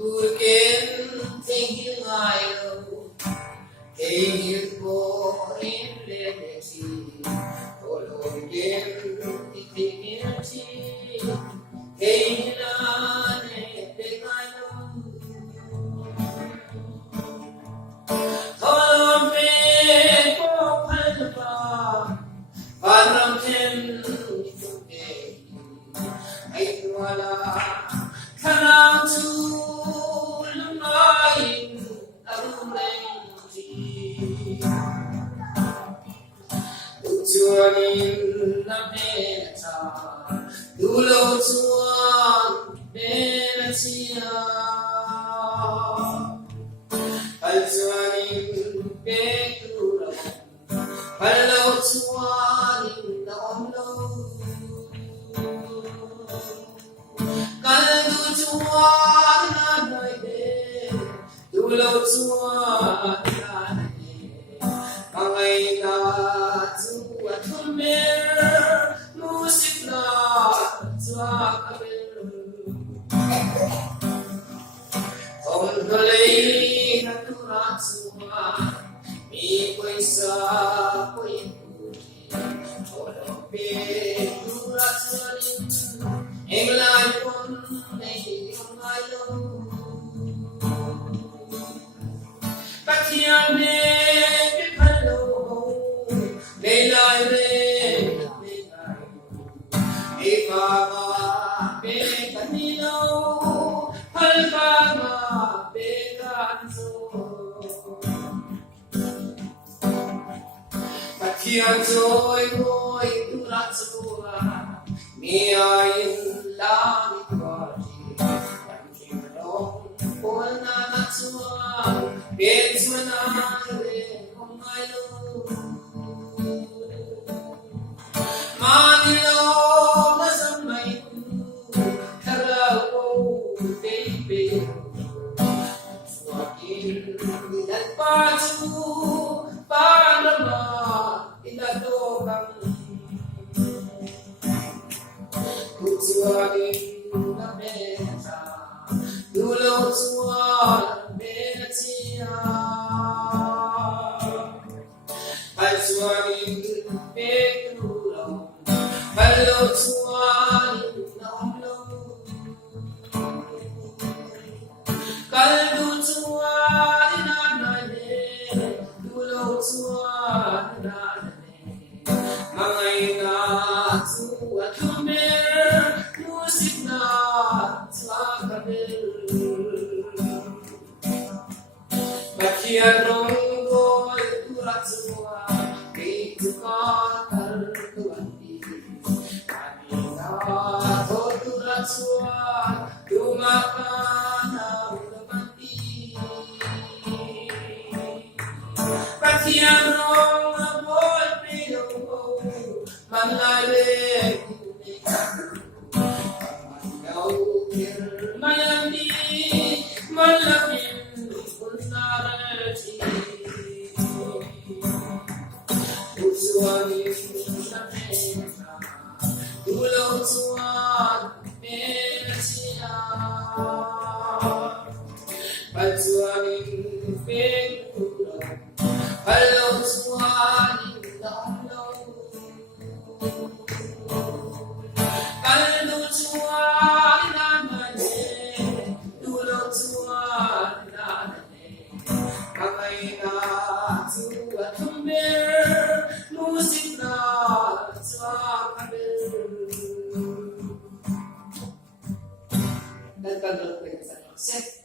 Turken thinking I know, Hey, go in legacy, follow again, dignity, Hey, I know. Follow me, go Palpa, Panam Ten, Aitwala, Kanam to Lumain, Arunenji, Utuanin na Meta, Dulo Tuan, Benatia, Altuanin Bekura, Hello Tuanin, no. Kaldu tuan anai dulo tuan anai mangai na tua tumer musik na tua kabel om dolei na tua tua mi koisa koi puji olo pe tua tuanin England pun Neih Vanga Pek Kian de Pipalo Neih Vanga Pek Kanilo Vanga Pek Kanso Pek Kian Joy Boy Turat Sua Mi ayin langit wajib Dan kimlong Pona natsuang Bensmanare Ongayo Manilo Nasamay Karawo Baby Suakin Nagpatu Panama Inadokang Tuanin na Meta, Dulo Tuan Benatia, Altuanin Bekura, Hello Tuanin na Kaldu Tuanin anane, Dulo Tuanin anane, Mangai na tua tumer, musik na tua kabel. Bakian ronggo turat semua, itu katar tuanti. Kanina to turat semua, tumakan mati. Bakian ronggo pilo, manale. Mayandi malakin unarati Usuani na Meta Dulo tuan Benatia Altuani Bekura Hello tuani no Kaldu tuan anane Dulo tuan anane Mangai na tua tumer Musik na tua kabel Dan kalau kita set